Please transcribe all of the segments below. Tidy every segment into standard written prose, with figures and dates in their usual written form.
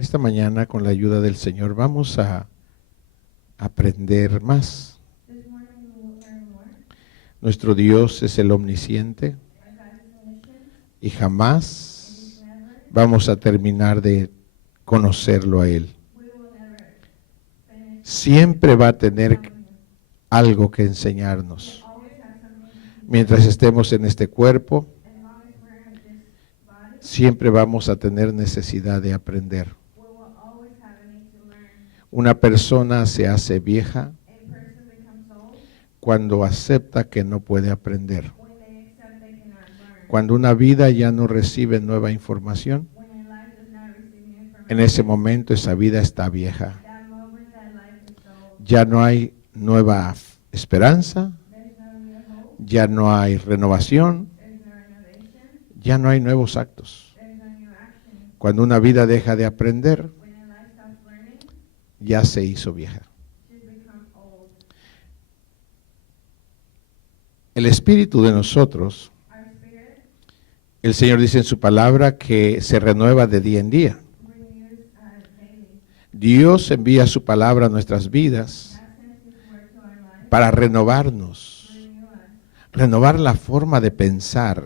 Esta mañana, con la ayuda del Señor, vamos a aprender más. Nuestro Dios es el omnisciente y jamás vamos a terminar de conocerlo a Él. Siempre va a tener algo que enseñarnos. Mientras estemos en este cuerpo, siempre vamos a tener necesidad de aprender. Una persona se hace vieja cuando acepta que no puede aprender. Cuando una vida ya no recibe nueva información, en ese momento esa vida está vieja. Ya no hay nueva esperanza, ya no hay renovación, ya no hay nuevos actos. Cuando una vida deja de aprender, ya se hizo vieja. El espíritu de nosotros, el Señor dice en su palabra que se renueva de día en día. Dios envía su palabra a nuestras vidas para renovarnos, renovar la forma de pensar,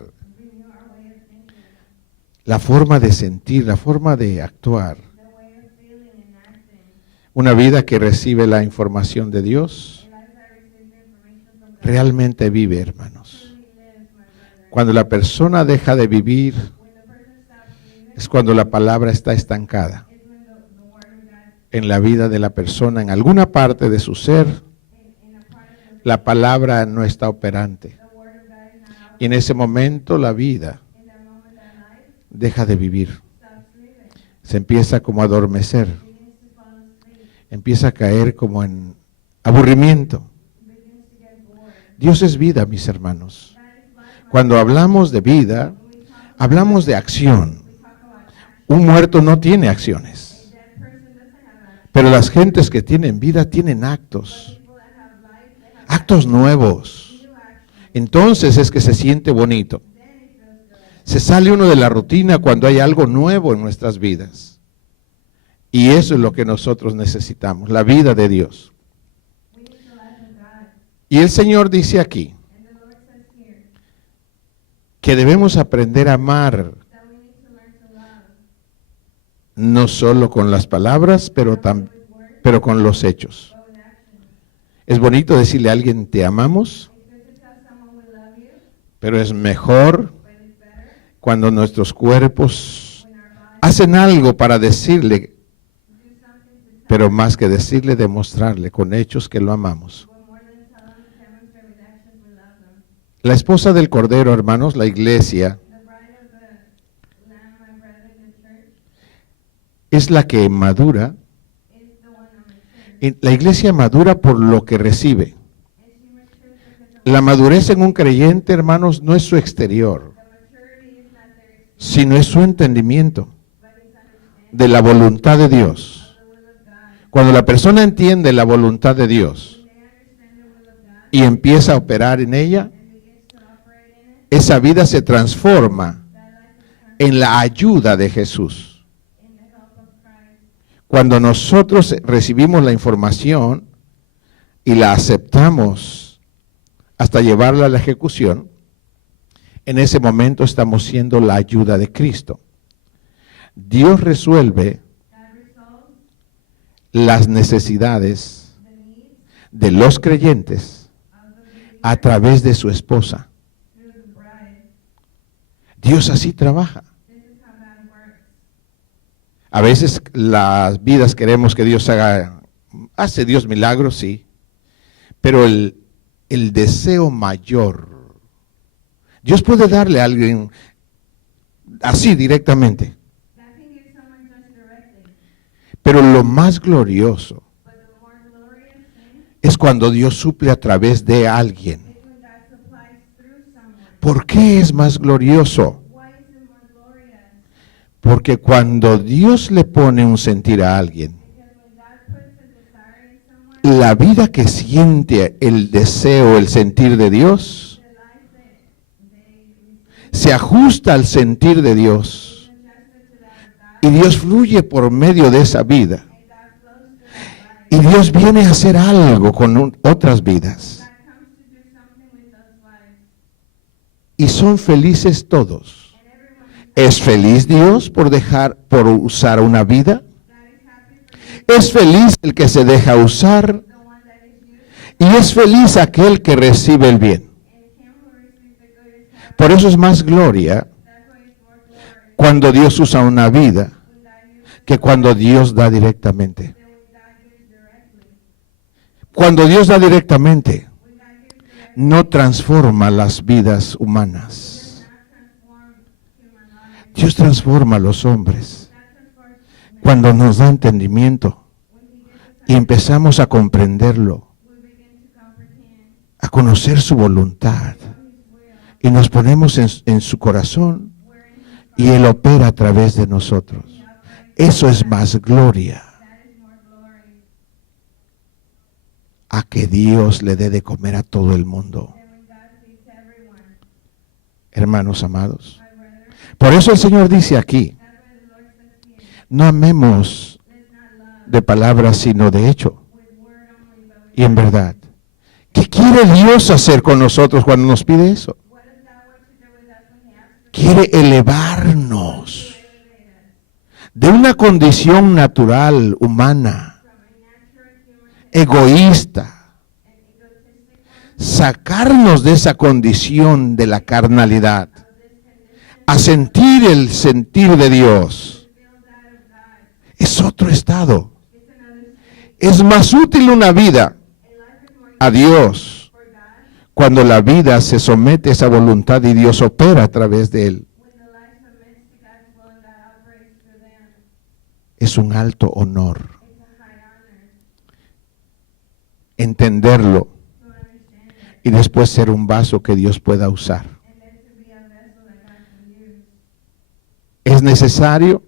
la forma de sentir, la forma de actuar. Una vida que recibe la información de Dios realmente vive, hermanos. Cuando la persona deja de vivir, es cuando la palabra está estancada en la vida de la persona, en alguna parte de su ser. La palabra no está operante. Y en ese momento la vida deja de vivir. Se empieza como a adormecer. Empieza a caer como en aburrimiento. Dios es vida, mis hermanos. Cuando hablamos de vida, hablamos de acción. Un muerto no tiene acciones. Pero las gentes que tienen vida tienen actos. Actos nuevos. Entonces es que se siente bonito. Se sale uno de la rutina cuando hay algo nuevo en nuestras vidas. Y eso es lo que nosotros necesitamos, la vida de Dios. Y el Señor dice aquí que debemos aprender a amar, no solo con las palabras, pero con los hechos. Es bonito decirle a alguien, te amamos, pero es mejor cuando nuestros cuerpos hacen algo para decirle, pero más que decirle, demostrarle con hechos que lo amamos. La esposa del Cordero, hermanos, la iglesia, es la que madura. La iglesia madura por lo que recibe. La madurez en un creyente, hermanos, no es su exterior, sino es su entendimiento de la voluntad de Dios. Cuando la persona entiende la voluntad de Dios y empieza a operar en ella, esa vida se transforma en la ayuda de Jesús. Cuando nosotros recibimos la información y la aceptamos hasta llevarla a la ejecución, en ese momento estamos siendo la ayuda de Cristo. Dios resuelve las necesidades de los creyentes a través de su esposa. Dios así trabaja. A veces las vidas queremos que Dios hace Dios milagros, sí, pero el deseo mayor, Dios puede darle a alguien así directamente. Pero lo más glorioso es cuando Dios suple a través de alguien. ¿Por qué es más glorioso? Porque cuando Dios le pone un sentir a alguien, la vida que siente el deseo, el sentir de Dios, se ajusta al sentir de Dios Y Dios fluye por medio de esa vida. Y Dios viene a hacer algo con otras vidas. Y son felices todos. ¿Es feliz Dios por usar una vida? ¿Es feliz el que se deja usar? Y es feliz aquel que recibe el bien. Por eso es más gloria cuando Dios usa una vida que cuando Dios da directamente. Cuando Dios da directamente, no transforma las vidas humanas. Dios transforma a los hombres cuando nos da entendimiento y empezamos a comprenderlo, a conocer su voluntad y nos ponemos en su corazón y Él opera a través de nosotros. Eso es más gloria a que Dios le dé de comer a todo el mundo. Hermanos amados, por eso el Señor dice aquí, no amemos de palabras sino de hecho y en verdad. ¿Qué quiere Dios hacer con nosotros cuando nos pide eso? Quiere elevarnos de una condición natural, humana, egoísta, sacarnos de esa condición de la carnalidad, a sentir el sentir de Dios. Es otro estado. Es más útil una vida a Dios cuando la vida se somete a esa voluntad y Dios opera a través de él. Es un alto honor entenderlo y después ser un vaso que Dios pueda usar. Es necesario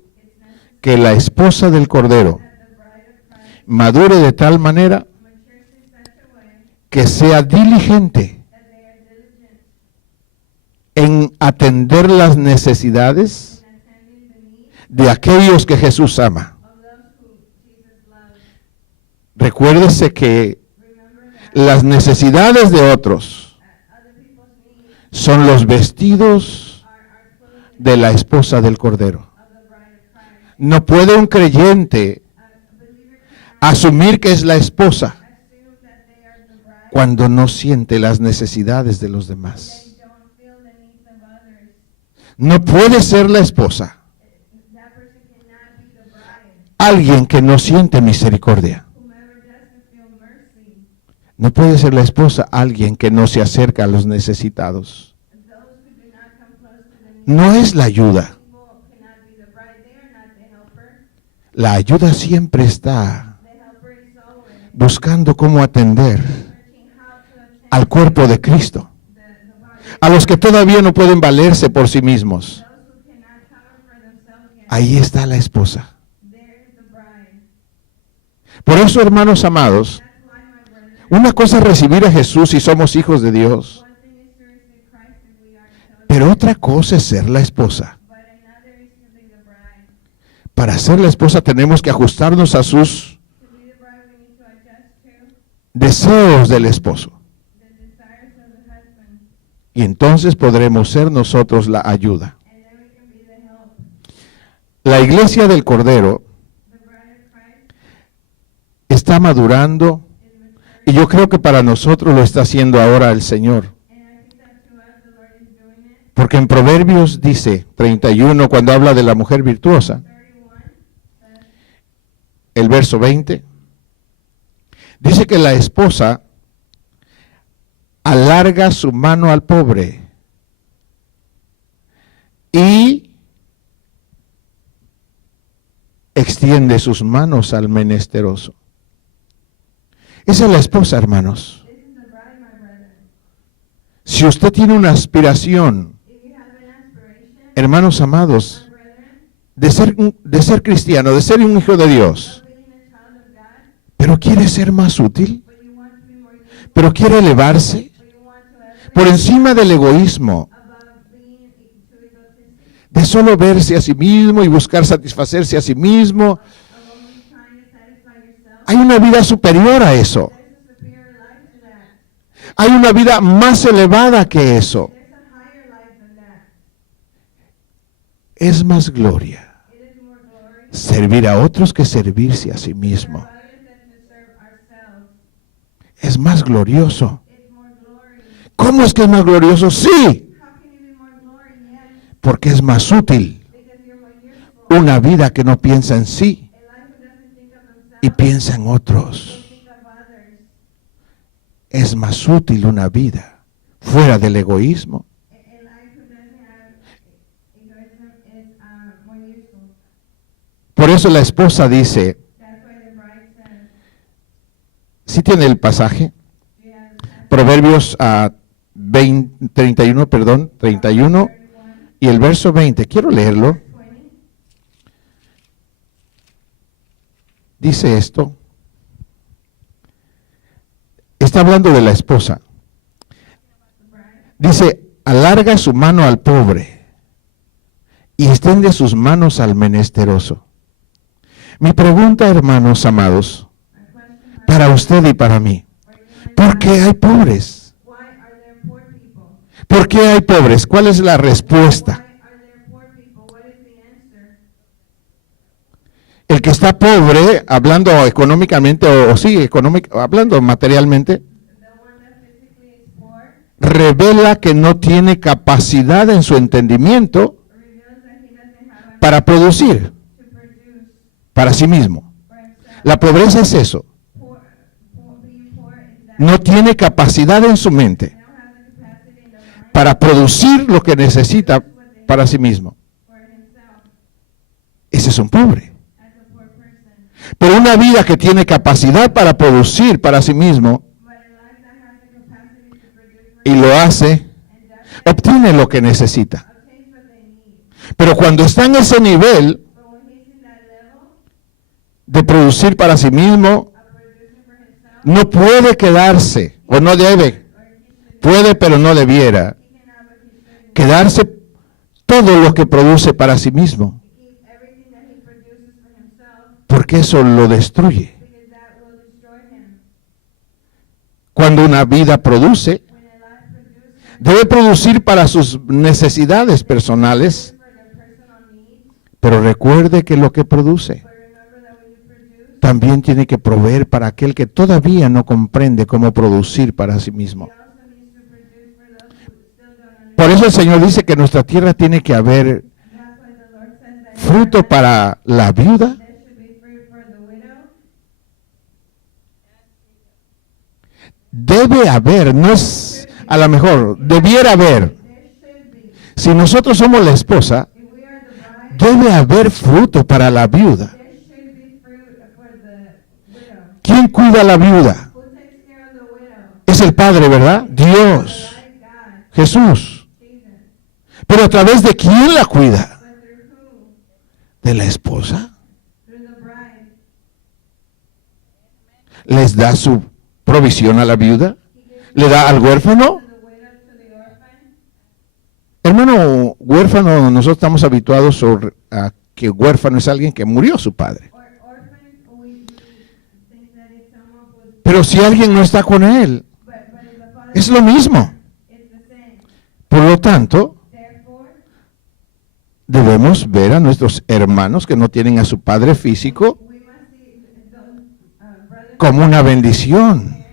que la esposa del Cordero madure de tal manera que sea diligente en atender las necesidades de aquellos que Jesús ama. Recuérdese que las necesidades de otros son los vestidos de la esposa del Cordero. No puede un creyente asumir que es la esposa cuando no siente las necesidades de los demás. No puede ser la esposa alguien que no siente misericordia. No puede ser la esposa alguien que no se acerca a los necesitados. No es la ayuda. La ayuda siempre está buscando cómo atender al cuerpo de Cristo, a los que todavía no pueden valerse por sí mismos. Ahí está la esposa. Por eso, hermanos amados, una cosa es recibir a Jesús si somos hijos de Dios, pero otra cosa es ser la esposa. Para ser la esposa tenemos que ajustarnos a sus deseos del esposo. Y entonces podremos ser nosotros la ayuda. La iglesia del Cordero está madurando y yo creo que para nosotros lo está haciendo ahora el Señor. Porque en Proverbios dice 31, cuando habla de la mujer virtuosa, el verso 20, dice que la esposa alarga su mano al pobre y extiende sus manos al menesteroso. Esa es la esposa, hermanos. Si usted tiene una aspiración, hermanos amados, de ser cristiano, de ser un hijo de Dios, pero quiere ser más útil, pero quiere elevarse por encima del egoísmo, de solo verse a sí mismo y buscar satisfacerse a sí mismo. Hay una vida superior a eso. Hay una vida más elevada que eso. Es más gloria servir a otros que servirse a sí mismo. Es más glorioso. ¿Cómo es que es más glorioso? Sí, porque es más útil. Una vida que no piensa en sí y piensa en otros. Es más útil una vida fuera del egoísmo. Por eso la esposa dice, ¿sí tiene el pasaje? Proverbios 31 y el verso 20. Quiero leerlo. Dice esto. Está hablando de la esposa. Dice, alarga su mano al pobre y extiende sus manos al menesteroso. Mi pregunta, hermanos amados, para usted y para mí, ¿por qué hay pobres? ¿Por qué hay pobres? ¿Cuál es la respuesta? El que está pobre, hablando económicamente, hablando materialmente, revela que no tiene capacidad en su entendimiento para producir para sí mismo. La pobreza es eso. No tiene capacidad en su mente para producir lo que necesita para sí mismo. Ese es un pobre. Pero una vida que tiene capacidad para producir para sí mismo y lo hace, obtiene lo que necesita. Pero cuando está en ese nivel de producir para sí mismo, no puede quedarse, o no debe, puede pero no debiera, quedarse todo lo que produce para sí mismo, porque eso lo destruye. Cuando una vida produce, debe producir para sus necesidades personales, pero recuerde que lo que produce también tiene que proveer para aquel que todavía no comprende cómo producir para sí mismo. Por eso el Señor dice que en nuestra tierra tiene que haber fruto para la viuda, debe haber, no es a lo mejor, debiera haber. Si nosotros somos la esposa, debe haber fruto para la viuda. ¿Quién cuida a la viuda? Es el Padre, ¿verdad? Dios, Jesús. Pero ¿a través de quién la cuida? ¿De la esposa? ¿Les da su provisión a la viuda? ¿Le da al huérfano? Hermano, huérfano, nosotros estamos habituados a que huérfano es alguien que murió su padre. Pero si alguien no está con él, es lo mismo. Por lo tanto, debemos ver a nuestros hermanos que no tienen a su padre físico como una bendición,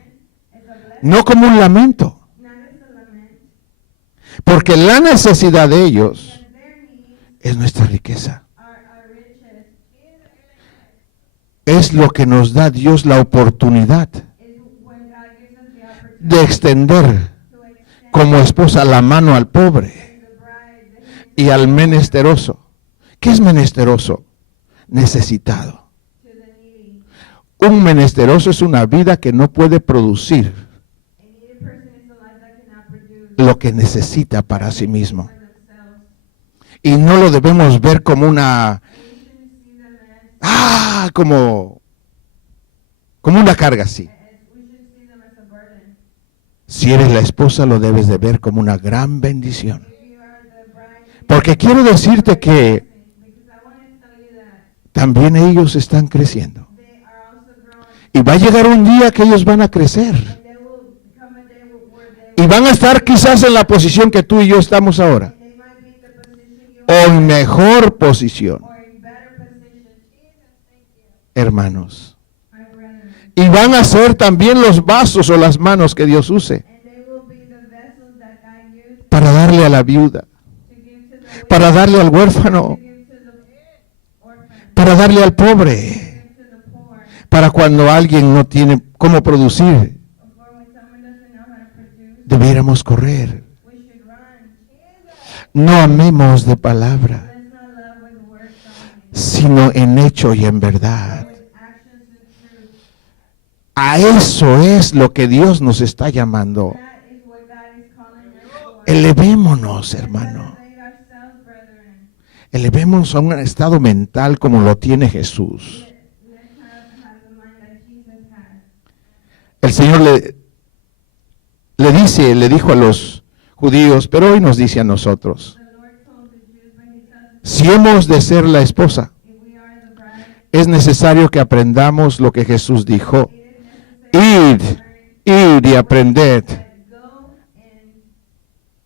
no como un lamento. Porque la necesidad de ellos es nuestra riqueza. Es lo que nos da Dios la oportunidad de extender como esposa la mano al pobre y al menesteroso. ¿Qué es menesteroso? Necesitado. Un menesteroso es una vida que no puede producir lo que necesita para sí mismo. Y no lo debemos ver como una como una carga así. Si eres la esposa, lo debes de ver como una gran bendición. Porque quiero decirte que también ellos están creciendo. Y va a llegar un día que ellos van a crecer. Y van a estar quizás en la posición que tú y yo estamos ahora. O en mejor posición. Hermanos. Y van a ser también los vasos o las manos que Dios use. Para darle a la viuda. Para darle al huérfano. Para darle al pobre. Para cuando alguien no tiene cómo producir. Debiéramos correr. No amemos de palabra, sino en hecho y en verdad. A eso es lo que Dios nos está llamando. Elevémonos, hermano. Elevémonos a un estado mental como lo tiene Jesús. El Señor le dijo a los judíos, pero hoy nos dice a nosotros, si hemos de ser la esposa, es necesario que aprendamos lo que Jesús dijo. Id y aprended.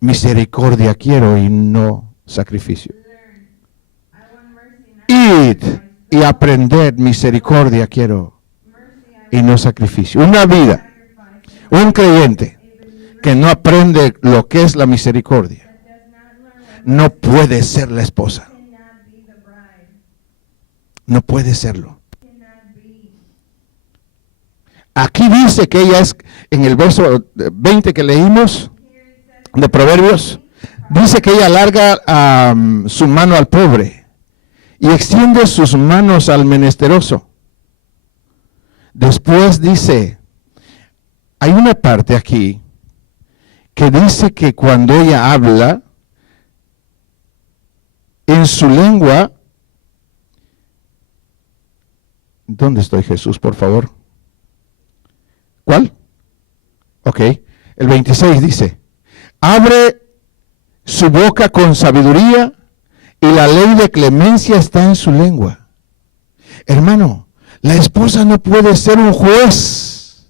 Misericordia quiero y no sacrificio. Id y aprended, misericordia quiero y no sacrificio. Una vida, un creyente que no aprende lo que es la misericordia, no puede ser la esposa. No puede serlo. Aquí dice que ella es, en el verso 20 que leímos de Proverbios, dice que ella alarga su mano al pobre y extiende sus manos al menesteroso. Después dice, hay una parte aquí que dice que cuando ella habla, en su lengua, ¿dónde estoy, Jesús, por favor? ¿Cuál? Ok, el 26 dice, abre su boca con sabiduría y la ley de clemencia está en su lengua. Hermano, la esposa no puede ser un juez.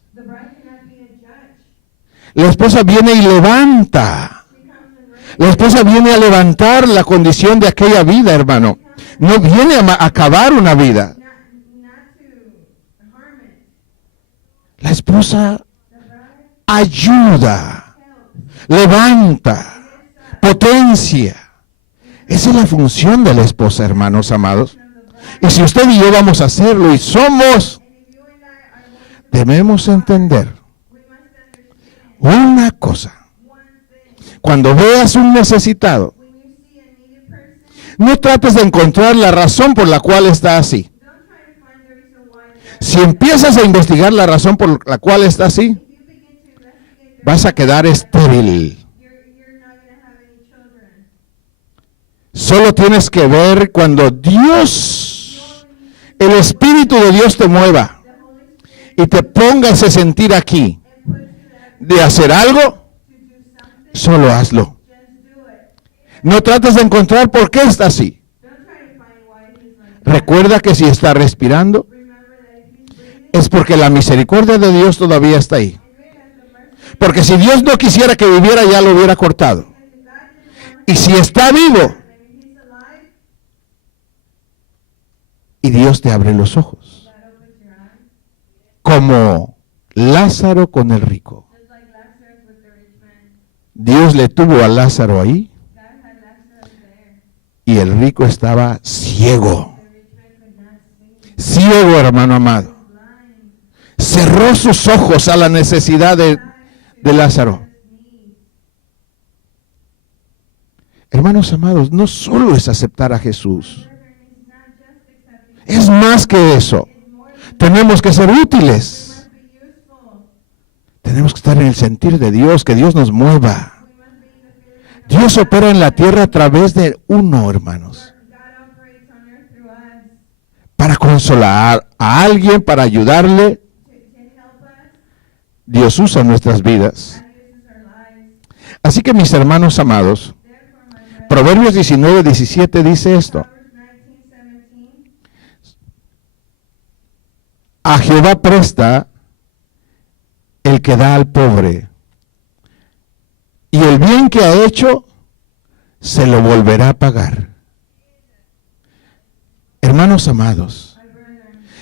La esposa viene y levanta. La esposa viene a levantar la condición de aquella vida, hermano. No viene a acabar una vida. La esposa ayuda, levanta, potencia. Esa es la función de la esposa, hermanos amados. Y si usted y yo vamos a hacerlo y somos, debemos entender una cosa. Cuando veas un necesitado, no trates de encontrar la razón por la cual está así. Si empiezas a investigar la razón por la cual está así, vas a quedar estéril. Solo tienes que ver cuando Dios, el Espíritu de Dios te mueva y te ponga ese sentir aquí de hacer algo, solo hazlo. No trates de encontrar por qué está así. Recuerda que si está respirando, es porque la misericordia de Dios todavía está ahí. Porque si Dios no quisiera que viviera, ya lo hubiera cortado. Y si está vivo, y Dios te abre los ojos, como Lázaro con el rico. Dios le tuvo a Lázaro ahí, y el rico estaba ciego. Ciego, hermano amado. Cerró sus ojos a la necesidad de Lázaro. Hermanos amados, no solo es aceptar a Jesús. Es más que eso. Tenemos que ser útiles. Tenemos que estar en el sentir de Dios, que Dios nos mueva. Dios opera en la tierra a través de uno, hermanos. Para consolar a alguien, para ayudarle. Dios usa nuestras vidas. Así que mis hermanos amados, Proverbios 19:17 dice esto. A Jehová presta el que da al pobre, y el bien que ha hecho se lo volverá a pagar. Hermanos amados,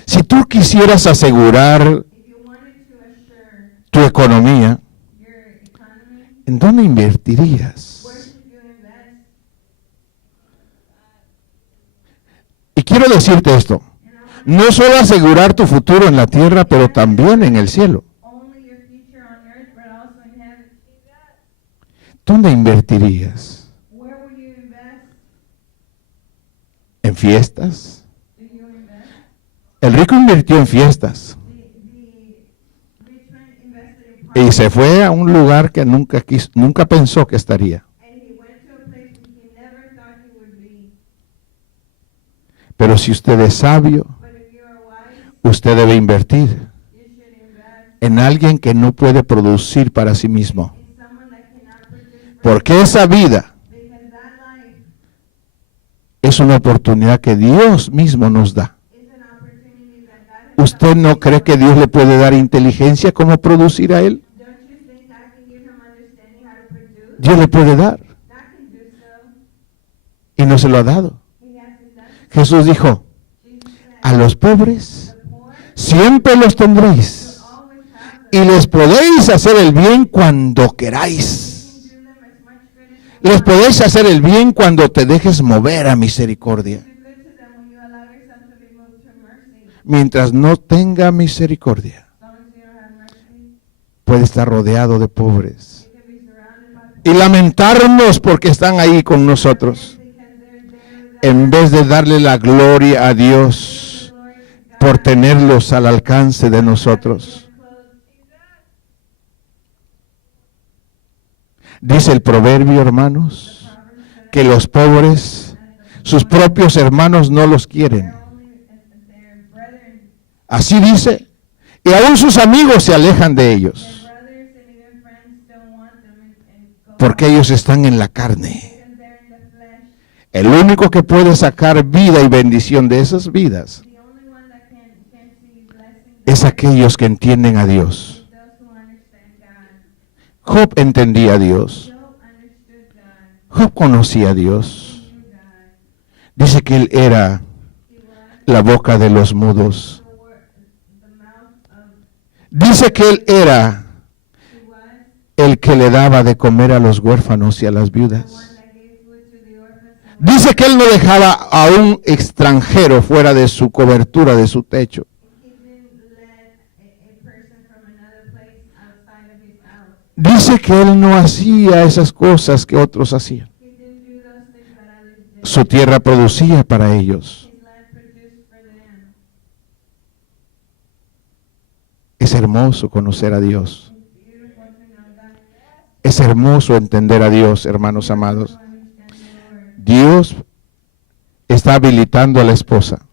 si tú quisieras asegurar tu economía, ¿en dónde invertirías? Y quiero decirte esto, no solo asegurar tu futuro en la tierra, pero también en el cielo. ¿Dónde invertirías? ¿En fiestas? El rico invirtió en fiestas y se fue a un lugar que nunca pensó que estaría. Pero si usted es sabio, usted debe invertir en alguien que no puede producir para sí mismo. Porque esa vida es una oportunidad que Dios mismo nos da. ¿Usted no cree que Dios le puede dar inteligencia cómo producir a él? Dios le puede dar. Y no se lo ha dado. Jesús dijo, a los pobres siempre los tendréis y les podéis hacer el bien cuando queráis. Les podéis hacer el bien cuando te dejes mover a misericordia. Mientras no tenga misericordia, puede estar rodeado de pobres y lamentarnos porque están ahí con nosotros, en vez de darle la gloria a Dios por tenerlos al alcance de nosotros. Dice el proverbio, hermanos, que los pobres, sus propios hermanos no los quieren. Así dice, y aún sus amigos se alejan de ellos, porque ellos están en la carne. El único que puede sacar vida y bendición de esas vidas es aquellos que entienden a Dios. Job entendía a Dios. Job conocía a Dios. Dice que él era la boca de los mudos. Dice que él era el que le daba de comer a los huérfanos y a las viudas. Dice que él no dejaba a un extranjero fuera de su cobertura, de su techo. Dice que él no hacía esas cosas que otros hacían. Su tierra producía para ellos. Es hermoso conocer a Dios. Es hermoso entender a Dios, hermanos amados. Dios está habilitando a la esposa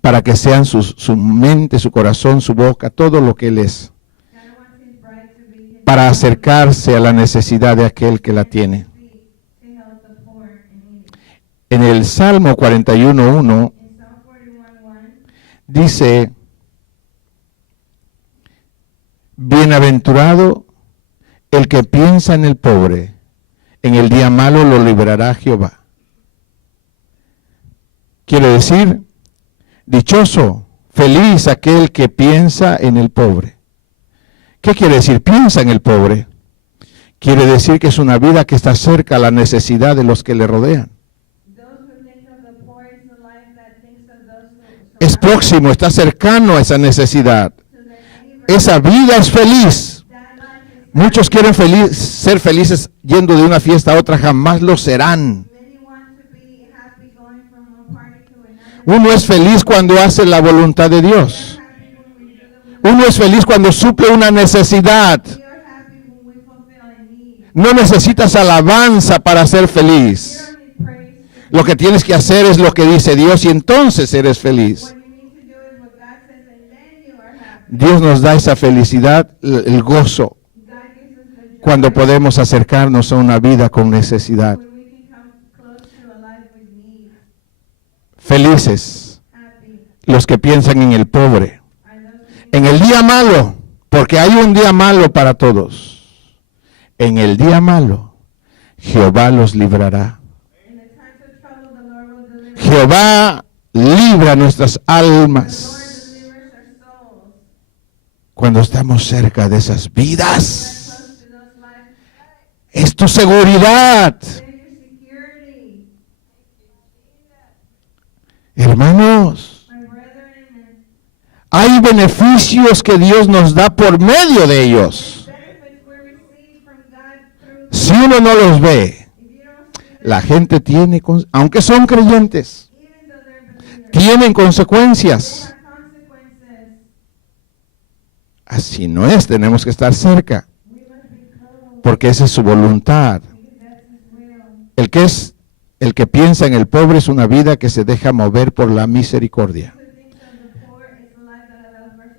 para que sean su mente, su corazón, su boca, todo lo que Él es, para acercarse a la necesidad de aquel que la tiene. En el Salmo 41:1 dice, bienaventurado el que piensa en el pobre, en el día malo lo librará Jehová. Quiere decir, dichoso, feliz aquel que piensa en el pobre. ¿Qué quiere decir? Piensa en el pobre. Quiere decir que es una vida que está cerca a la necesidad de los que le rodean. Es próximo, está cercano a esa necesidad. Esa vida es feliz. Muchos quieren ser felices yendo de una fiesta a otra, jamás lo serán. Uno es feliz cuando hace la voluntad de Dios. Uno es feliz cuando suple una necesidad. No necesitas alabanza para ser feliz. Lo que tienes que hacer es lo que dice Dios y entonces eres feliz. Dios nos da esa felicidad, el gozo, cuando podemos acercarnos a una vida con necesidad. Felices los que piensan en el pobre, en el día malo, porque hay un día malo para todos. En el día malo, Jehová los librará. Jehová libra nuestras almas cuando estamos cerca de esas vidas. Es tu seguridad. Hermanos, hay beneficios que Dios nos da por medio de ellos. Si uno no los ve, la gente tiene, aunque son creyentes, tienen consecuencias. Así no es, tenemos que estar cerca, porque esa es su voluntad. El que piensa en el pobre es una vida que se deja mover por la misericordia.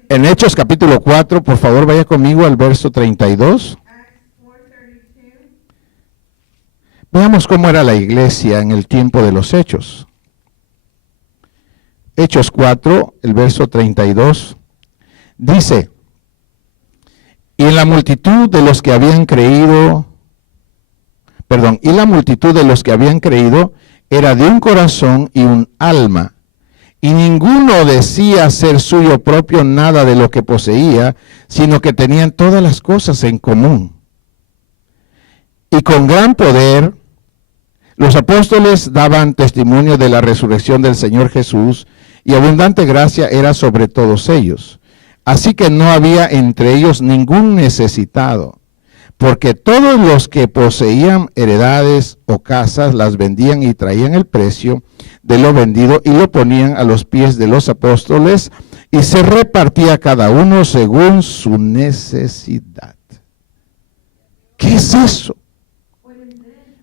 En Hechos capítulo 4, por favor vaya conmigo al verso 32. Veamos cómo era la iglesia en el tiempo de los Hechos. Hechos 4, el verso 32, dice: y la multitud de los que habían creído era de un corazón y un alma, y ninguno decía ser suyo propio nada de lo que poseía, sino que tenían todas las cosas en común. Y con gran poder los apóstoles daban testimonio de la resurrección del Señor Jesús, y abundante gracia era sobre todos ellos. Así que no había entre ellos ningún necesitado, porque todos los que poseían heredades o casas las vendían y traían el precio de lo vendido y lo ponían a los pies de los apóstoles, y se repartía cada uno según su necesidad. ¿Qué es eso?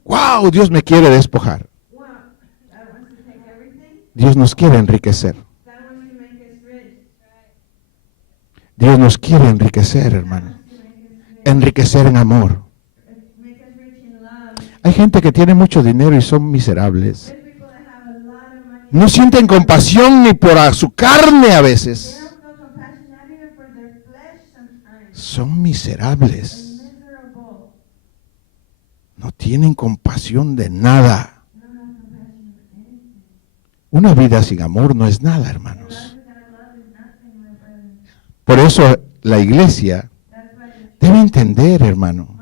¡Wow! Dios me quiere despojar. Dios nos quiere enriquecer. Dios nos quiere enriquecer, hermano. Enriquecer en amor. Hay gente que tiene mucho dinero y son miserables. No sienten compasión ni por su carne a veces. Son miserables. No tienen compasión de nada. Una vida sin amor no es nada, hermanos. Por eso la iglesia debe entender, hermano,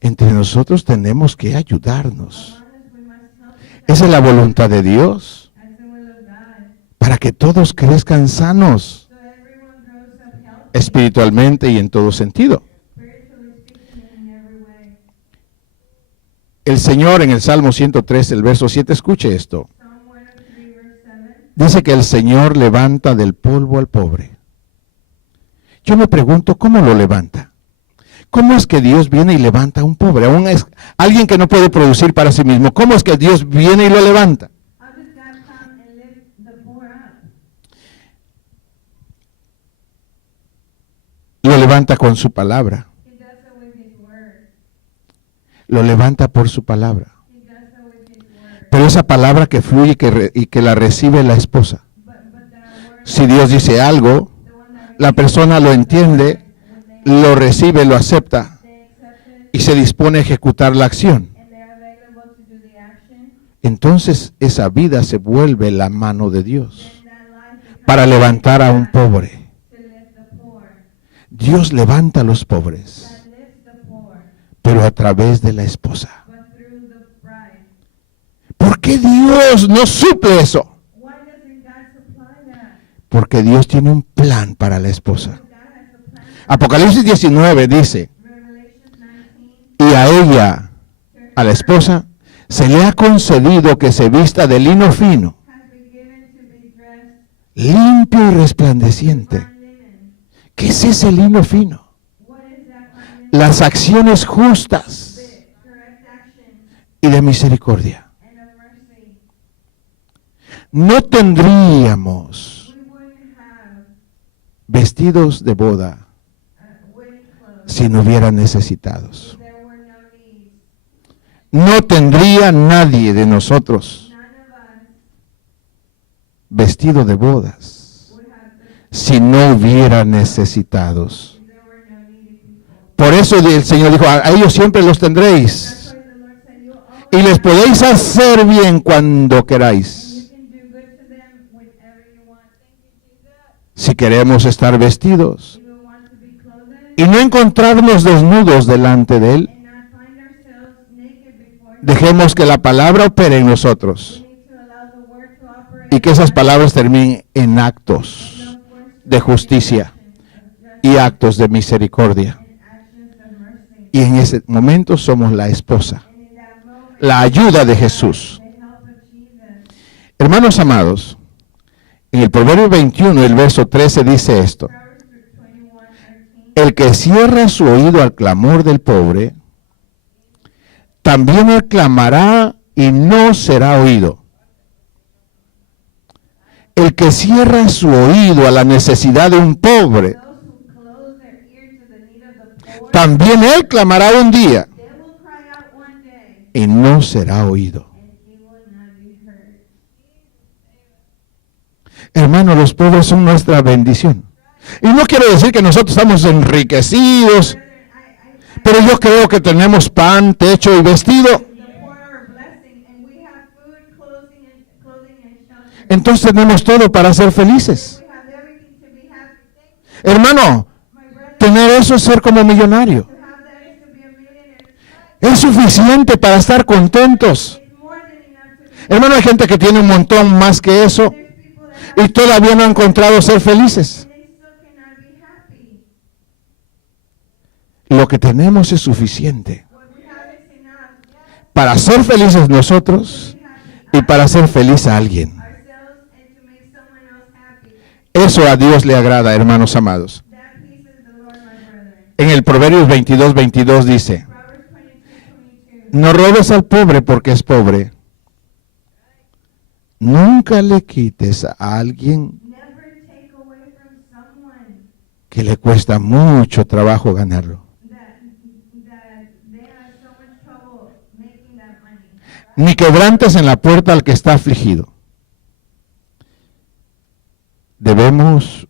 entre nosotros tenemos que ayudarnos. Esa es la voluntad de Dios, para que todos crezcan sanos, espiritualmente y en todo sentido. El Señor en el Salmo 103, el verso 7, escuche esto. Dice que el Señor levanta del polvo al pobre. Yo me pregunto, ¿cómo lo levanta? ¿Cómo es que Dios viene y levanta a un pobre? Alguien que no puede producir para sí mismo. ¿Cómo es que Dios viene y lo levanta? Lo levanta con su palabra. Lo levanta por su palabra. Pero esa palabra que fluye y que la recibe la esposa. Si Dios dice algo, la persona lo entiende, lo recibe, lo acepta y se dispone a ejecutar la acción. Entonces esa vida se vuelve la mano de Dios para levantar a un pobre. Dios levanta a los pobres, pero a través de la esposa. ¿Por qué Dios no suple eso? Porque Dios tiene un plan para la esposa. Apocalipsis 19 dice, y a ella, a la esposa, se le ha concedido que se vista de lino fino, limpio y resplandeciente. ¿Qué es ese lino fino? Las acciones justas y de misericordia. No tendríamos vestidos de boda si no hubiera necesitados. No tendría nadie de nosotros vestido de bodas si no hubiera necesitados. Por eso el Señor dijo, a ellos siempre los tendréis y les podéis hacer bien cuando queráis. Si queremos estar vestidos y no encontrarnos desnudos delante de Él, dejemos que la palabra opere en nosotros y que esas palabras terminen en actos de justicia y actos de misericordia. Y en ese momento somos la esposa, la ayuda de Jesús. Hermanos amados, en el Proverbio 21, el verso 13 dice esto: el que cierra su oído al clamor del pobre, también él clamará y no será oído. El que cierra su oído a la necesidad de un pobre, también él clamará un día y no será oído. Hermano, los pobres son nuestra bendición. Y no quiero decir que nosotros estamos enriquecidos, pero yo creo que tenemos pan, techo y vestido. Entonces tenemos todo para ser felices. Hermano, tener eso es ser como millonario. Es suficiente para estar contentos. Hermano, hay gente que tiene un montón más que eso y todavía no ha encontrado ser felices. Lo que tenemos es suficiente para ser felices nosotros y para ser feliz a alguien. Eso a Dios le agrada, hermanos amados. En el Proverbios 22:22 dice: no robes al pobre porque es pobre. Nunca le quites a alguien que le cuesta mucho trabajo ganarlo. Ni quebrantes en la puerta al que está afligido. Debemos,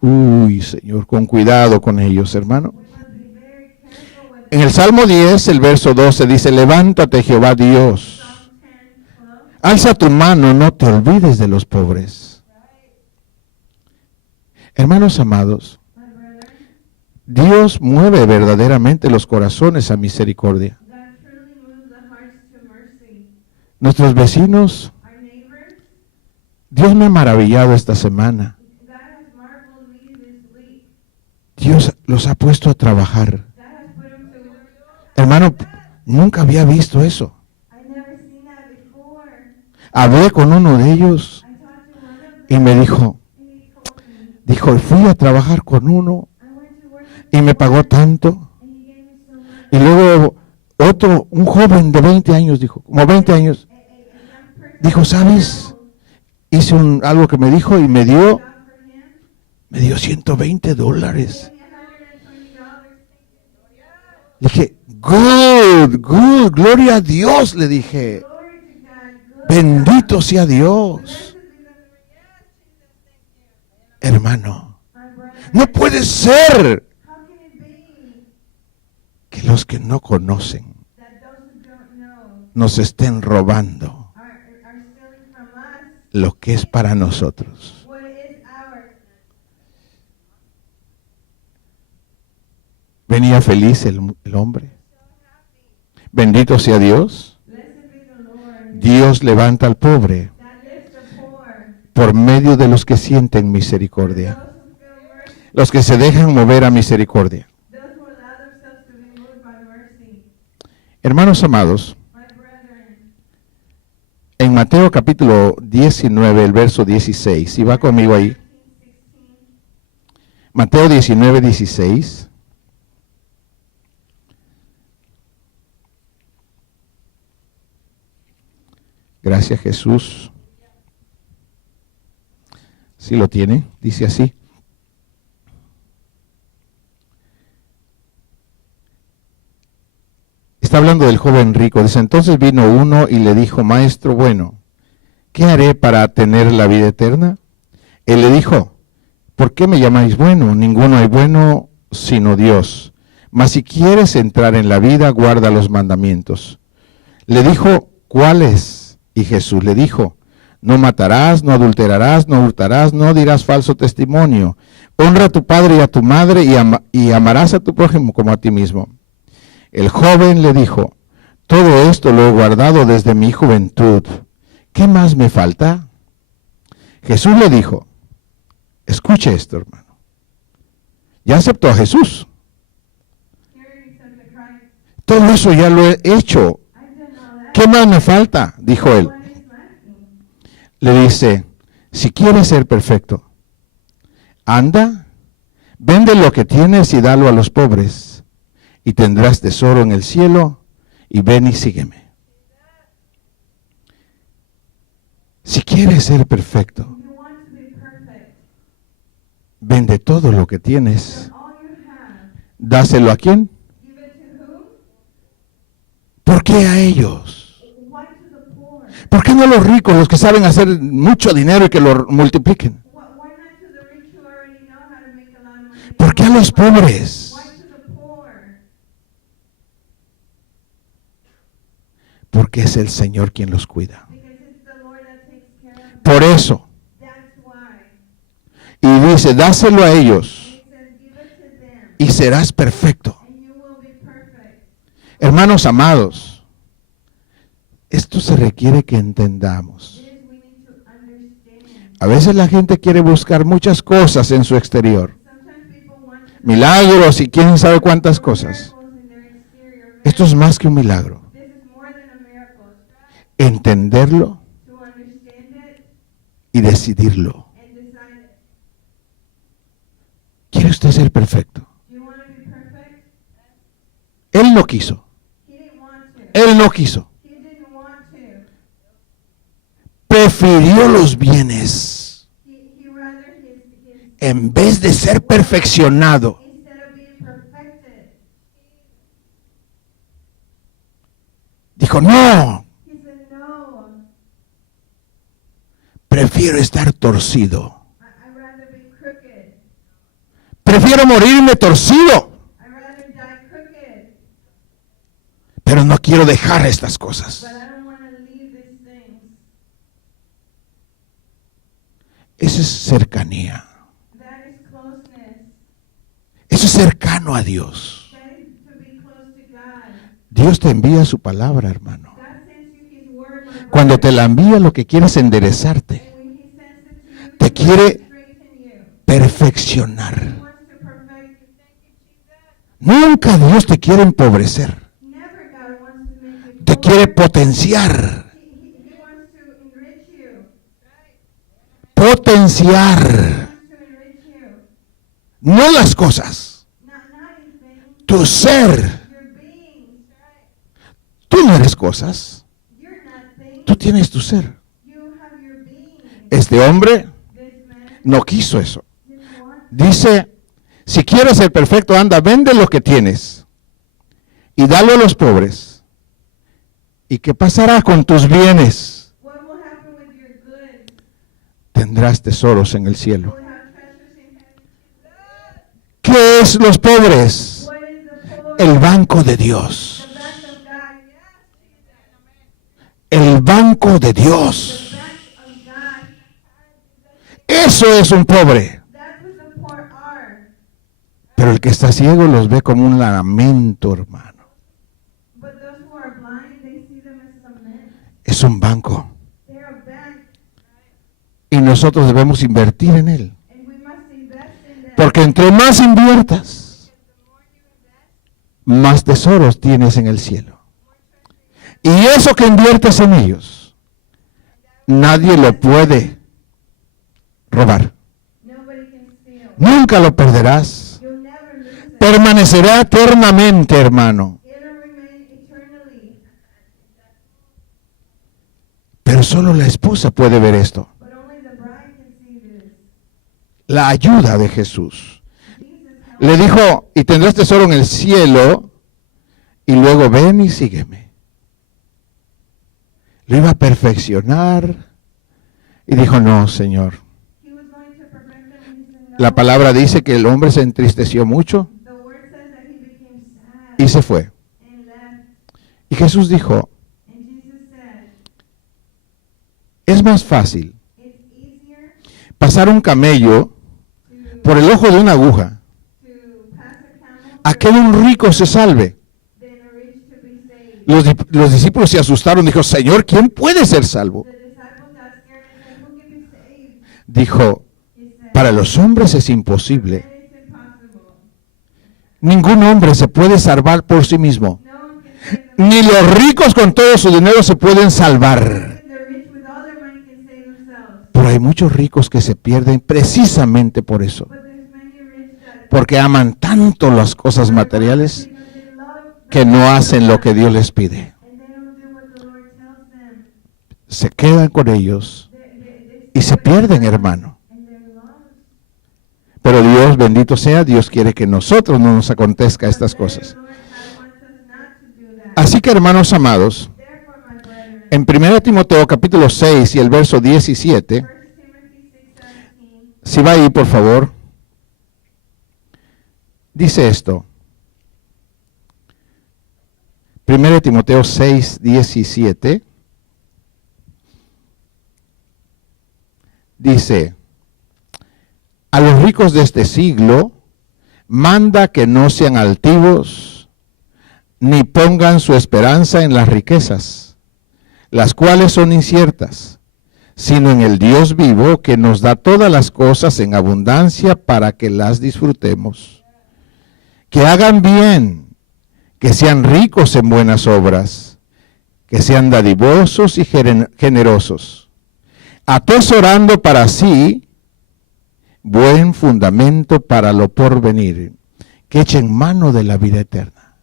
Señor, con cuidado con ellos, hermano. En el Salmo 10, el verso 12 dice: levántate, Jehová Dios. Alza tu mano, no te olvides de los pobres. Hermanos amados, Dios mueve verdaderamente los corazones a misericordia. Nuestros vecinos, Dios me ha maravillado esta semana. Dios los ha puesto a trabajar. Hermano, nunca había visto eso. Hablé con uno de ellos y me dijo, fui a trabajar con uno y me pagó tanto. Y luego otro, un joven de 20 años, como 20 años, dijo, ¿sabes? Hice algo que me dijo y me dio $120. Le dije, good, gloria a Dios, le dije. Bendito sea Dios. Hermano, no puede ser que los que no conocen nos estén robando lo que es para nosotros. Venía feliz el hombre. Bendito sea Dios. Dios levanta al pobre por medio de los que sienten misericordia, los que se dejan mover a misericordia. Hermanos amados, en Mateo capítulo 19, el verso 16, si va conmigo ahí, Mateo 19, 16. Gracias, Jesús. Si lo tiene, dice así. Está hablando del joven rico. Dice, entonces vino uno y le dijo, maestro bueno, ¿qué haré para tener la vida eterna? Él le dijo, ¿por qué me llamáis bueno? Ninguno hay bueno sino Dios. Mas si quieres entrar en la vida, guarda los mandamientos. Le dijo, ¿cuáles? Y Jesús le dijo, no matarás, no adulterarás, no hurtarás, no dirás falso testimonio. Honra a tu padre y a tu madre y amarás a tu prójimo como a ti mismo. El joven le dijo, todo esto lo he guardado desde mi juventud. ¿Qué más me falta? Jesús le dijo, escuche esto, hermano. Ya aceptó a Jesús. Todo eso ya lo he hecho. ¿Qué más me falta? Dijo él. Le dice, si quieres ser perfecto, anda, vende lo que tienes y dalo a los pobres, y tendrás tesoro en el cielo, y ven y sígueme. Si quieres ser perfecto, vende todo lo que tienes. ¿Dáselo a quién? ¿Por qué a ellos? ¿Por qué no a los ricos, los que saben hacer mucho dinero y que lo multipliquen? ¿Por qué a los pobres? Porque es el Señor quien los cuida. Por eso. Y dice, dáselo a ellos y serás perfecto. Hermanos amados, esto se requiere que entendamos. A veces la gente quiere buscar muchas cosas en su exterior. Milagros y quién sabe cuántas cosas. Esto es más que un milagro. Entenderlo y decidirlo. ¿Quiere usted ser perfecto? Él no quiso. Él no quiso. Prefirió los bienes en vez de ser perfeccionado. Dijo, no. Prefiero estar torcido. Prefiero morirme torcido. Pero no quiero dejar estas cosas. Eso es cercanía. Eso es cercano a Dios. Dios te envía su palabra, hermano. Cuando te la envía, lo que quiere es enderezarte. Te quiere perfeccionar. Nunca Dios te quiere empobrecer. Te quiere potenciar. Potenciar. No las cosas. Tu ser. Tú no eres cosas. Tú tienes tu ser. Este hombre no quiso eso. Dice, si quieres ser perfecto, anda, vende lo que tienes y dalo a los pobres. ¿Y qué pasará con tus bienes? Tendrás tesoros en el cielo. ¿Qué es los pobres? El banco de Dios. El banco de Dios. Eso es un pobre. Pero el que está ciego los ve como un lamento, hermano. Es un banco. Y nosotros debemos invertir en él. Porque entre más inviertas, más tesoros tienes en el cielo. Y eso que inviertes en ellos, nadie lo puede robar. Nunca lo perderás. Permanecerá eternamente, hermano. Pero solo la esposa puede ver esto. La ayuda de Jesús. Le dijo, y tendrás tesoro en el cielo, y luego ven y sígueme. Lo iba a perfeccionar y dijo, no, Señor. La palabra dice que el hombre se entristeció mucho y se fue. Y Jesús dijo, es más fácil pasar un camello por el ojo de una aguja a que un rico se salve. Los discípulos se asustaron, dijo, Señor, ¿quién puede ser salvo? Dijo, para los hombres es imposible. Ningún hombre se puede salvar por sí mismo. Ni los ricos con todo su dinero se pueden salvar. Pero hay muchos ricos que se pierden precisamente por eso. Porque aman tanto las cosas materiales que no hacen lo que Dios les pide. Se quedan con ellos y se pierden, hermano. Pero Dios, bendito sea, Dios quiere que nosotros no nos acontezca estas cosas. Así que, hermanos amados, en 1 Timoteo capítulo 6 y el verso 17, si va ahí, por favor, dice esto. 1 Timoteo 6, 17, dice, a los ricos de este siglo, manda que no sean altivos, ni pongan su esperanza en las riquezas, las cuales son inciertas, sino en el Dios vivo que nos da todas las cosas en abundancia para que las disfrutemos. Que hagan bien, que sean ricos en buenas obras, que sean dadivosos y generosos, atesorando para sí buen fundamento para lo porvenir, que echen mano de la vida eterna.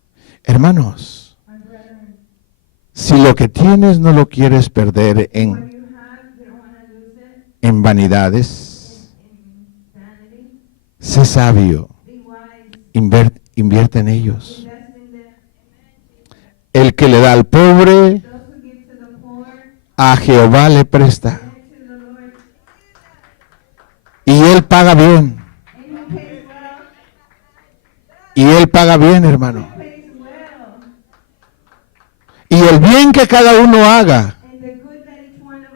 Hermanos, si lo que tienes no lo quieres perder en vanidades, sé sabio, invierte en ellos. El que le da al pobre, a Jehová le presta. Y Él paga bien. Y Él paga bien, hermano. Y el bien que cada uno haga,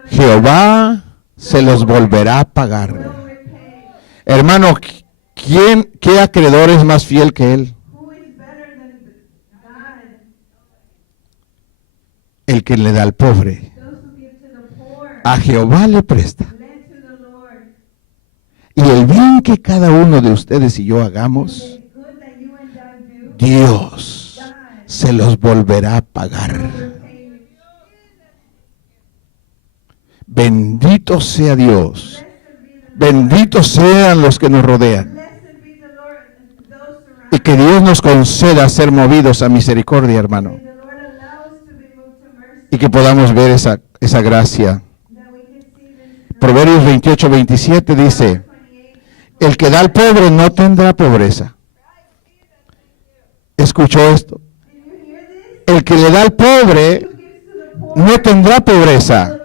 Jehová se los volverá a pagar. Hermano, ¿qué acreedor es más fiel que Él? El que le da al pobre, a Jehová le presta. Y el bien que cada uno de ustedes y yo hagamos, Dios se los volverá a pagar. Bendito sea Dios. Benditos sean los que nos rodean. Y que Dios nos conceda ser movidos a misericordia, hermano. Y que podamos ver esa gracia. Proverbios 28, 27 dice, el que da al pobre no tendrá pobreza. ¿Escuchó esto? El que le da al pobre no tendrá pobreza.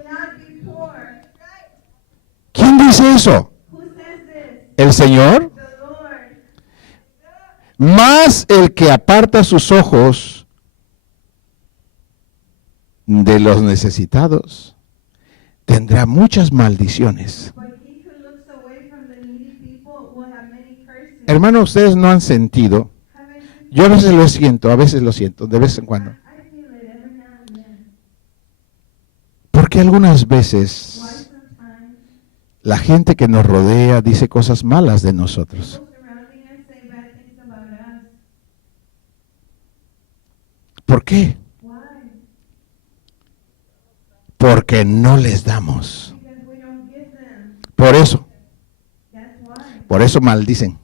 ¿Quién dice eso? ¿El Señor? Más el que aparta sus ojos de los necesitados tendrá muchas maldiciones. Hermanos, ustedes no han sentido, yo a veces lo siento, de vez en cuando. Porque algunas veces la gente que nos rodea dice cosas malas de nosotros. ¿Por qué? Porque no les damos. Por eso maldicen.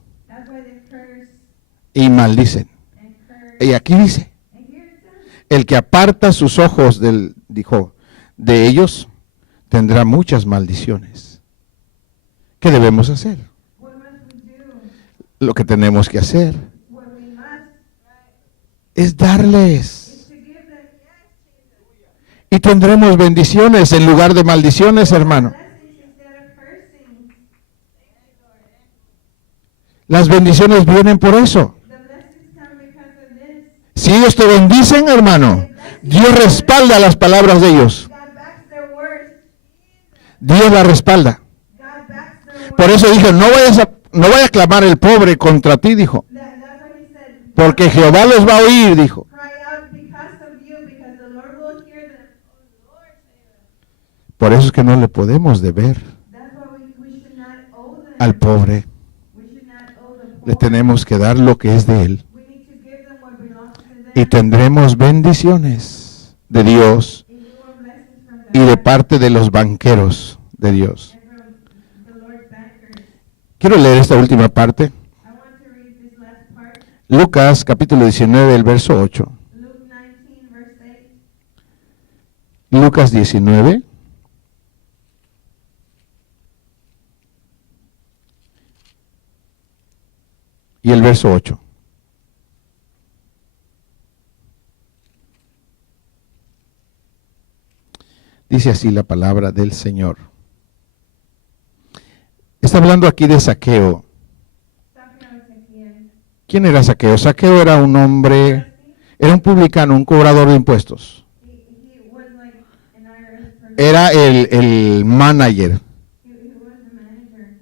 Y maldicen. Y aquí dice, el que aparta sus ojos de ellos, tendrá muchas maldiciones. ¿Qué debemos hacer? Lo que tenemos que hacer es darles. is to give them Y tendremos bendiciones en lugar de maldiciones, hermano. blessings instead of cursing. Las bendiciones vienen por eso. The blessings come because of this. Si ellos te bendicen, hermano, Dios respalda las palabras de ellos. God backs their words. Dios la respalda. God backs their words. Por eso dijo, no vaya a clamar el pobre contra ti, dijo. That's what he said. Porque Jehová los va a oír, dijo. Cry out because of you, because the Lord will hear them. Por eso es que no le podemos deber That's why we should not owe them. al pobre. We should not owe the Le poor. tenemos que dar lo que es de él. We need to give them what belongs to them. Y tendremos bendiciones de Dios And you will blessings from y de God parte de los banqueros de Dios. and from the Lord's bankers. Quiero leer esta última parte. I want to read this last part. Lucas capítulo 19, el verso 8. Luke 19, verse 8. Lucas 19. Y el verso 8. Dice así la palabra del Señor. Está hablando aquí de Zaqueo. Talking about Zacchaeus. ¿Quién era Zaqueo? Zaqueo era un hombre, era un publicano, un cobrador de impuestos. He was like an IRS person. Era el manager. He was the manager.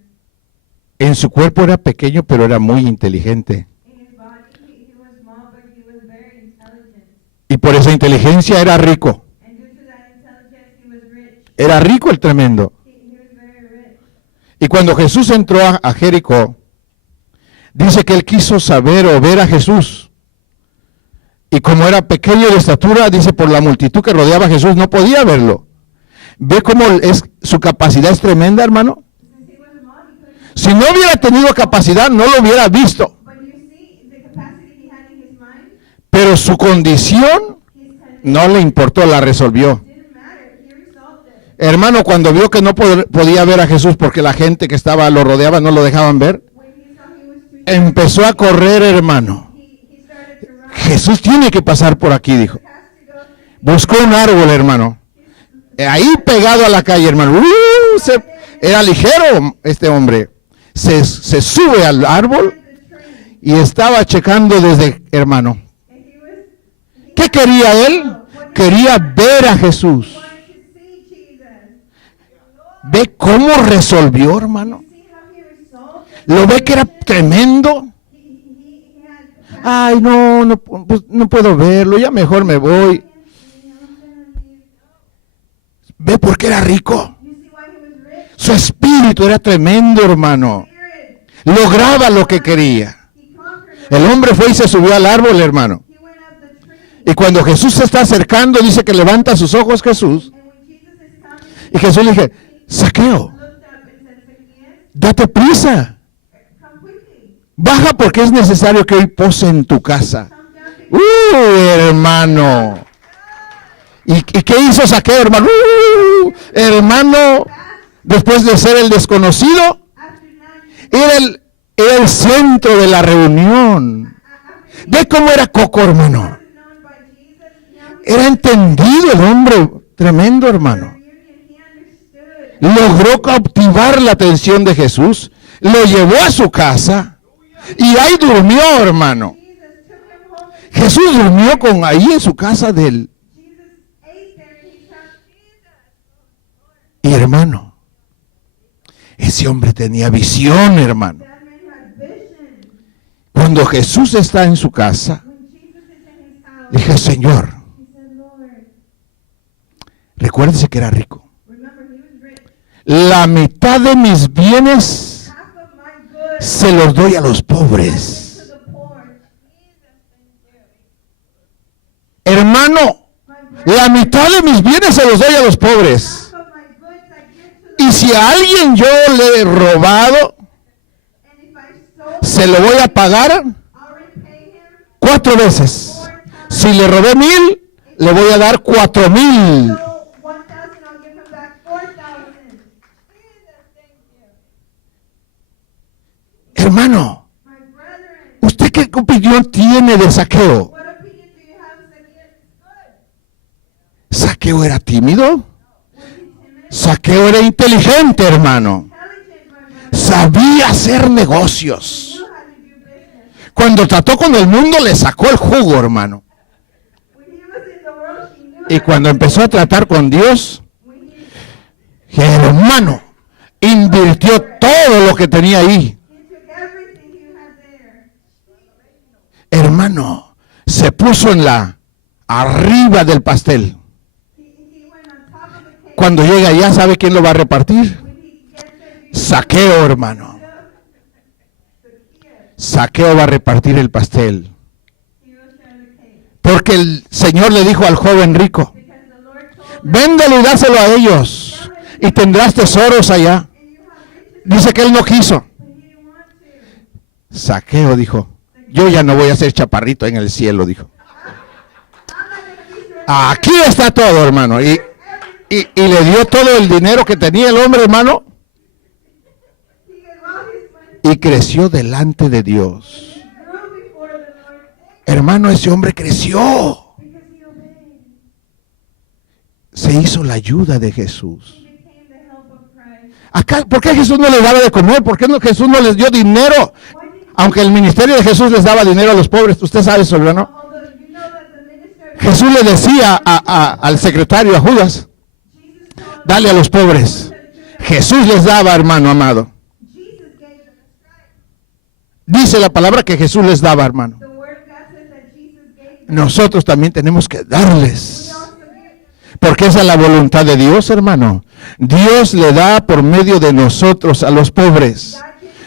En su cuerpo era pequeño, pero era muy inteligente. In his body, he was small, but he was very intelligent. Y por esa inteligencia era rico. And due to that intelligence, he was rich. Era rico el tremendo. He was very rich. Y cuando Jesús entró a Jericó, dice que él quiso saber o ver a Jesús. Y como era pequeño de estatura, dice, por la multitud que rodeaba a Jesús, no podía verlo. ¿Ve cómo su capacidad es tremenda, hermano? Since he was small, he couldn't. Si no hubiera tenido capacidad, no lo hubiera visto. But you see the capacity he had in his mind, Pero su condición his condition no le importó, la resolvió. didn't matter. He resolved it. Hermano, cuando vio que no podía ver a Jesús porque la gente que lo rodeaba no lo dejaban ver, When he saw he was too empezó a correr, hermano. he started to run. Jesús tiene que pasar por aquí, dijo. Has to go through. Buscó un árbol, hermano. Ahí pegado a la calle, hermano. Era ligero este hombre. Se sube al árbol the tree. y estaba checando desde, hermano. And he was ¿Qué quería él? Quería ver a Jesús. wanted to see Jesus. ¿Ve cómo resolvió, hermano? See how he resolved it? ¿Lo ve que era tremendo? He had Ay, no, pues, no puedo verlo, ya mejor me voy. ¿Ve por qué era rico? You see why he was rich? Su espíritu era tremendo, hermano. Spirit. Lograba lo que quería. He conquered it. El hombre fue y se subió al árbol, hermano. He went up the tree. Y cuando Jesús se está acercando, dice que levanta sus ojos Jesús. And when Jesus is coming, Y Jesús le dije, Zaqueo, looked up and said, Zacchaeus, date prisa. come quickly. Baja porque es necesario que hoy pose en tu casa. Come down to Hermano. ¿Y qué hizo Zaqueo, hermano? Hermano, después de ser el desconocido, after 9 era el centro de la reunión. Ve cómo era Coco, hermano. known by Jesus. Now Era entendido el hombre, tremendo, hermano. reunion, he understood. Logró cautivar la atención de Jesús, lo llevó a su casa y ahí durmió, hermano. Jesus took him home. Jesús durmió ahí en su casa de él. Jesus ate there and he touched Jesus. Y hermano, ese hombre tenía visión, hermano. That man had vision. Cuando Jesús está en su casa, When Jesus is in his house, dije, Señor, he said, Lord, recuérdese que era rico. remember he was rich. La mitad de mis bienes Half of my goods se los doy a los pobres. to the poor. Hermano, My brother, la mitad de mis bienes se los doy a los pobres. half of my goods I give to the Y si a alguien yo le he robado, and if I stole, se lo voy a pagar I'll repay him 4 veces. Si le robé 1,000, le voy a dar 4,000. so 1,000, I'll give him back 4,000. Hermano, My brethren, ¿usted qué opinión tiene de Zaqueo? what opinion ¿Saqueo era tímido? Saqueo era inteligente, hermano. Sabía hacer negocios. Cuando trató con el mundo le sacó el jugo, hermano. Y cuando empezó a tratar con Dios, hermano, invirtió todo lo que tenía ahí. Hermano, se puso arriba del pastel. Cuando llega allá, ¿sabe quién lo va a repartir? Saqueo, hermano. Saqueo va a repartir el pastel. Porque el Señor le dijo al joven rico, véndelo y dáselo a ellos y tendrás tesoros allá. Dice que él no quiso. Saqueo dijo, yo ya no voy a ser chaparrito en el cielo, dijo. Aquí está todo, hermano. Y le dio todo el dinero que tenía el hombre, hermano. Y creció delante de Dios. Hermano, ese hombre creció. Se hizo la ayuda de Jesús. Acá, ¿por qué Jesús no les daba de comer? ¿Por qué Jesús no les dio dinero? Aunque el ministerio de Jesús les daba dinero a los pobres. Usted sabe eso, ¿no? Jesús le decía al secretario, a Judas, dale a los pobres. Jesús les daba, hermano amado. Dice la palabra que Jesús les daba, hermano. Nosotros también tenemos que darles. Porque esa es la voluntad de Dios, hermano. Dios le da por medio de nosotros a los pobres.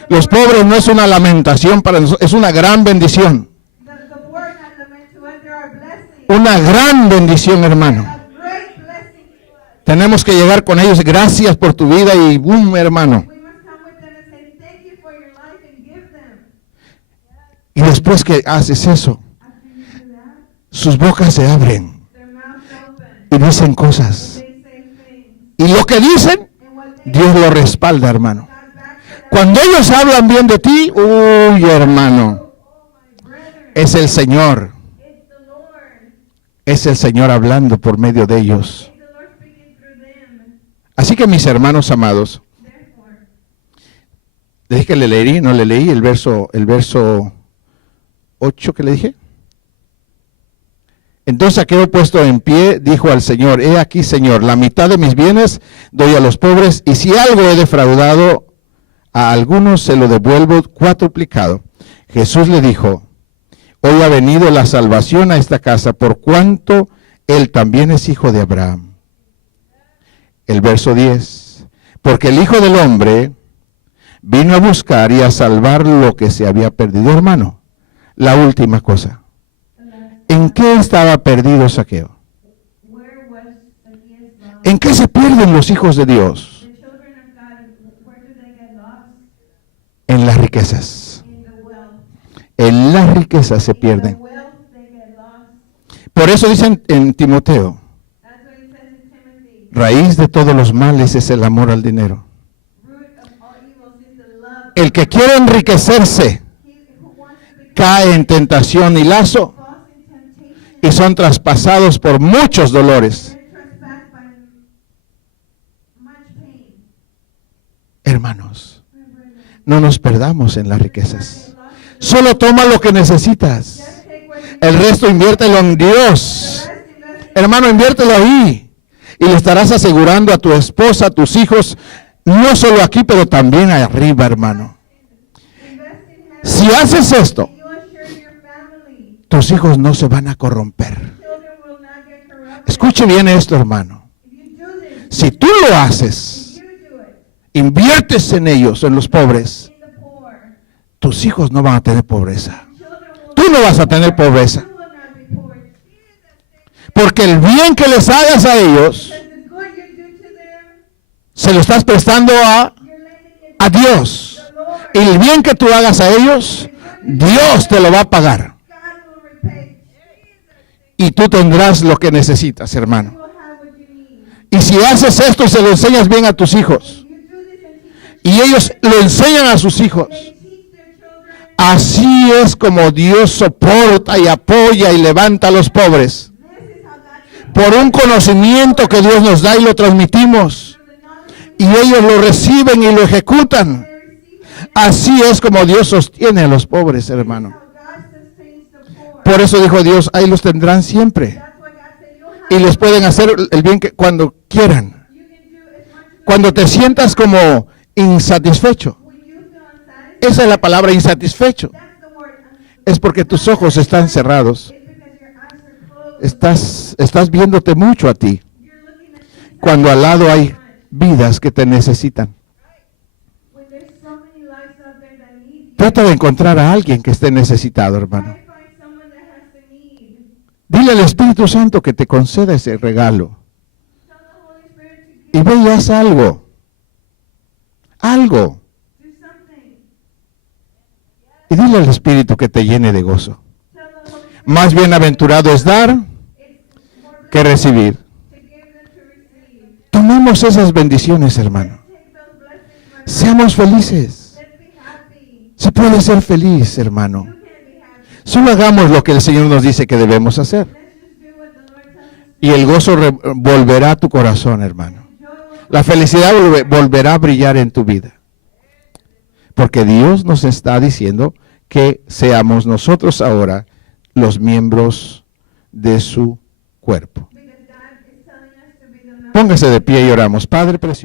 Los pobres no es una lamentación para nosotros, es una gran bendición. Una gran bendición, hermano. Tenemos que llegar con ellos, gracias por tu vida y boom, hermano. Y después que haces eso, sus bocas se abren y dicen cosas. Y lo que dicen, Dios lo respalda, hermano. Cuando ellos hablan bien de ti, uy, hermano, es el Señor. Es el Señor hablando por medio de ellos. Así que mis hermanos amados, le dije que le leí, no le leí el verso 8 que le dije. Entonces Saqueo, puesto en pie, dijo al Señor, he aquí, Señor, la mitad de mis bienes doy a los pobres, y si algo he defraudado a algunos, se lo devuelvo cuatruplicado. Jesús le dijo, hoy ha venido la salvación a esta casa, por cuanto él también es hijo de Abraham. El verso 10, porque el Hijo del Hombre vino a buscar y a salvar lo que se había perdido, hermano. La última cosa. ¿En qué estaba perdido Saqueo? ¿En qué se pierden los hijos de Dios? En las riquezas. En las riquezas se pierden. Por eso dicen en Timoteo, raíz de todos los males es el amor al dinero. El que quiere enriquecerse cae en tentación y lazo y son traspasados por muchos dolores. Hermanos, no nos perdamos en las riquezas. Solo toma lo que necesitas. El resto inviértelo en Dios. Hermano, inviértelo ahí. Y le estarás asegurando a tu esposa, a tus hijos, no solo aquí, pero también arriba, hermano. Si haces esto, tus hijos no se van a corromper. Escuche bien esto, hermano. Si tú lo haces, inviertes en ellos, en los pobres, tus hijos no van a tener pobreza. Tú no vas a tener pobreza. Porque el bien que les hagas a ellos, se lo estás prestando a Dios. Y el bien que tú hagas a ellos, Dios te lo va a pagar. Y tú tendrás lo que necesitas, hermano. Y si haces esto, se lo enseñas bien a tus hijos. Y ellos lo enseñan a sus hijos. Así es como Dios soporta y apoya y levanta a los pobres. por un conocimiento que Dios nos da y lo transmitimos. through the knowledge Y ellos lo reciben y lo ejecutan. they receive, Así es como Dios sostiene a los pobres, hermano. how God sustains the poor. Por eso dijo Dios, ahí los tendrán siempre. That's why God said you'll have Y les pueden hacer el bien que cuando quieran. you can do as much as Cuando te sientas como insatisfecho. when you feel unsatisfied. Esa es la palabra insatisfecho. That's the word unsatisfied. Es porque tus ojos están cerrados. It's because your eyes are closed. Estás viéndote mucho a ti. You're looking at inside Cuando al lado hay vidas que te necesitan. when there's so many lives out there that need you. Trata de encontrar a alguien que esté necesitado, hermano. Try to find someone that has the need. Dile al Espíritu Santo que te conceda ese regalo. Tell the Holy Spirit Y to ve y haz algo. Algo. do something. Y dile al Espíritu que te llene de gozo. Tell the Holy Spirit Más bienaventurado es dar it's more blessed que recibir. to give than to receive. Tomemos esas bendiciones, hermano. Take those blessings, my Seamos felices. Let's be happy. Se puede ser feliz, hermano. You can be happy. Solo hagamos lo que el Señor nos dice que debemos hacer. Let's just do what the Lord tells us. Y el gozo volverá a tu corazón, hermano. Joy will La felicidad volverá a brillar en tu vida. Porque Dios nos está diciendo que seamos nosotros ahora los miembros de su cuerpo. because God is telling us to be the members. Póngase de pie y oramos. Padre precioso.